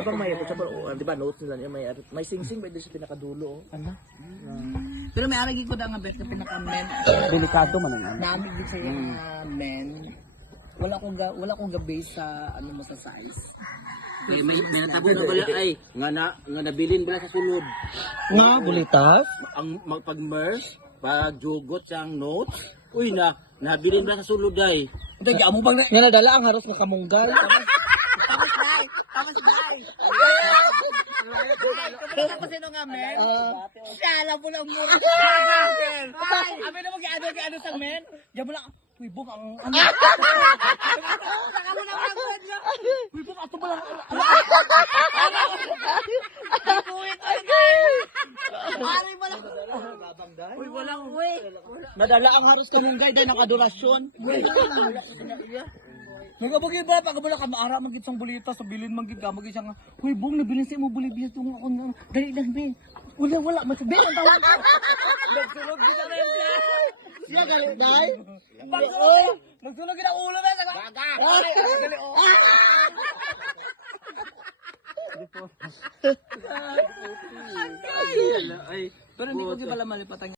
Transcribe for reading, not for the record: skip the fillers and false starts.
Tabang may, for example, di ba, notes nila niya, may sing-sing, may doon sa pinakadulo. Ano? Pero may aragi ko na nga bet na pinaka-men. Delikado man ang ano. Namin din sa yung men. Wala ko gabi sa ano mo sa size. May natabo na bala ay nga nabilin bala sa sulod. Nga, bulitas? Ang pag-merge, pag-jugot siyang notes. Uy nabilin bala sa sulod ay. Ito, mo bang na... Nga nadala ang haros makamunggal. Tamas day! Kapag ako sino nga, men? Siya, alam mo lang mura. Abi na mo kaya ano sa men? Diyan mo lang, uy, bong, ang... Saka mo naman ang men nga. Uy, bong, ato mo lang. Pare mo lang. Uy, walang, uy. Nadala ang haros kamunggay dahil nakadurasyon. Nagabugid ba pag wala ka maara magit sang bulita sa bilin magit ka magit siyang huy bong nabilin sa imo bulibya tong ako dali lang be wala masabi ang tawag ko nagsulog kita na yan siya galit dai nagsulog kita ulo ba gaga Ay pero hindi ko gibala malipatan